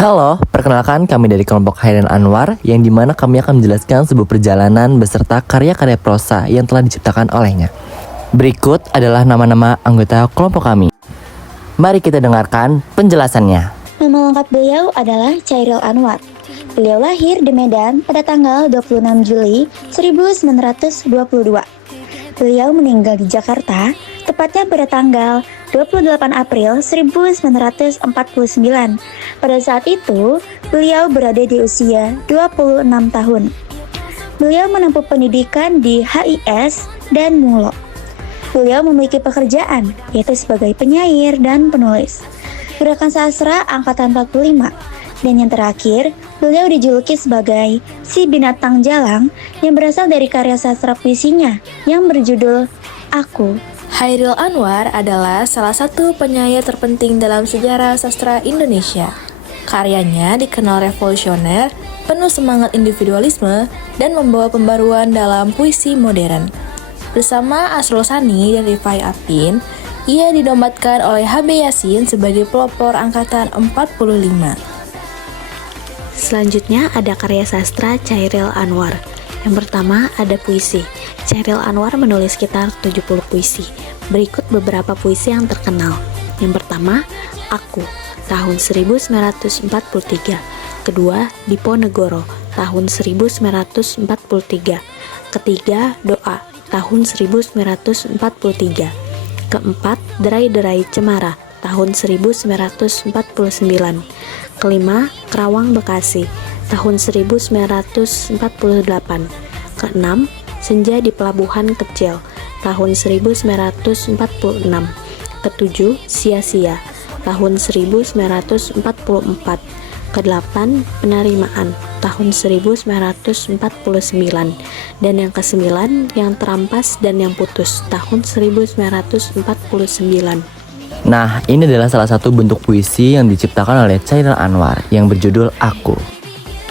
Halo, perkenalkan kami dari kelompok Hairil Anwar yang dimana kami akan menjelaskan sebuah perjalanan beserta karya-karya prosa yang telah diciptakan olehnya. Berikut adalah nama-nama anggota kelompok kami. Mari kita dengarkan penjelasannya. Nama lengkap beliau adalah Chairil Anwar. Beliau lahir di Medan pada tanggal 26 Juli 1922. Beliau meninggal di Jakarta, tepatnya pada tanggal 28 April 1949. Pada saat itu, beliau berada di usia 26 tahun. Beliau menempuh pendidikan di HIS dan MULO. Beliau memiliki pekerjaan, yaitu sebagai penyair dan penulis. Gerakan Sastra Angkatan 45. Dan yang terakhir, beliau dijuluki sebagai si binatang jalang yang berasal dari karya sastra puisinya yang berjudul Aku. Hairil Anwar adalah salah satu penyair terpenting dalam sejarah sastra Indonesia. Karyanya dikenal revolusioner, penuh semangat individualisme, dan membawa pembaruan dalam puisi modern. Bersama Asrul Sani dan Rifai Apin, ia dinobatkan oleh HB Yasin sebagai pelopor Angkatan 45. Selanjutnya ada karya sastra Chairil Anwar. Yang pertama ada puisi. Chairil Anwar menulis sekitar 70 puisi. Berikut beberapa puisi yang terkenal. Yang pertama, Aku, tahun 1943. Kedua, Diponegoro, tahun 1943. Ketiga, Doa, tahun 1943. Keempat, Derai-Derai Cemara, tahun 1949. Kelima, Kerawang Bekasi, tahun 1948. Keenam, Senja di Pelabuhan Kecil, tahun 1946. Ketujuh, Sia-Sia, tahun 1944. Kedelapan, Penerimaan, tahun 1949. Dan yang kesembilan, Yang Terampas dan Yang Putus, tahun 1949. Nah, ini adalah salah satu bentuk puisi yang diciptakan oleh Chairil Anwar yang berjudul Aku.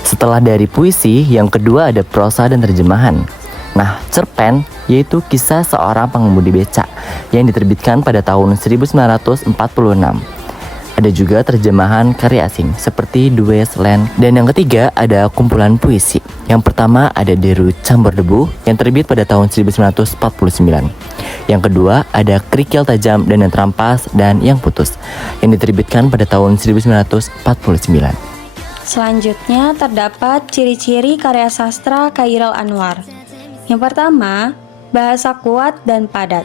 Setelah dari puisi, yang kedua ada prosa dan terjemahan. Nah, cerpen yaitu kisah seorang pengemudi becak yang diterbitkan pada tahun 1946. Ada juga terjemahan karya asing seperti The Wasteland. Dan yang ketiga ada kumpulan puisi. Yang pertama ada Deru Campur Debu yang terbit pada tahun 1949. Yang kedua ada Kerikil Tajam dan Yang Terampas dan Yang Putus yang diterbitkan pada tahun 1949. Selanjutnya terdapat ciri-ciri karya sastra Chairil Anwar. Yang pertama, bahasa kuat dan padat,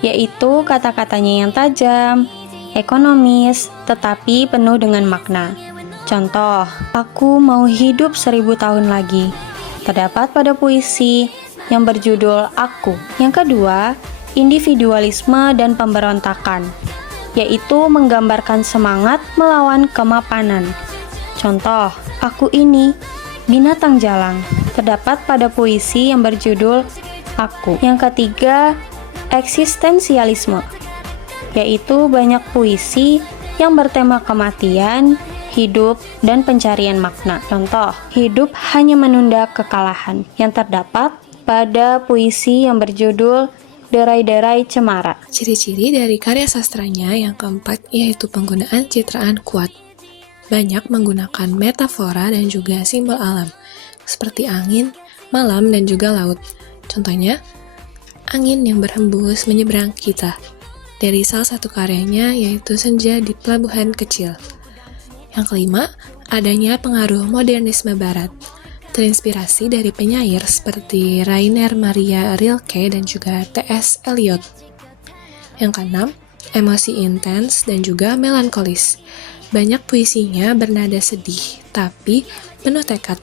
yaitu kata-katanya yang tajam, ekonomis, tetapi penuh dengan makna. Contoh, Aku mau hidup 1000 tahun lagi, terdapat pada puisi yang berjudul Aku. Yang kedua, individualisme dan pemberontakan, yaitu menggambarkan semangat melawan kemapanan. Contoh, Aku ini binatang jalang, terdapat pada puisi yang berjudul Aku. Yang ketiga, eksistensialisme, yaitu banyak puisi yang bertema kematian, hidup, dan pencarian makna. Contoh, Hidup hanya menunda kekalahan, yang terdapat pada puisi yang berjudul Derai-Derai Cemara. Ciri-ciri dari karya sastranya yang keempat yaitu penggunaan citraan kuat. Banyak menggunakan metafora dan juga simbol alam, seperti angin, malam, dan juga laut. Contohnya, angin yang berhembus menyeberang kita, dari salah satu karyanya yaitu Senja di Pelabuhan Kecil. Yang kelima, adanya pengaruh modernisme barat, terinspirasi dari penyair seperti Rainer Maria Rilke dan juga T.S. Eliot. Yang keenam, emosi intens dan juga melankolis. Banyak puisinya bernada sedih, tapi penuh tekad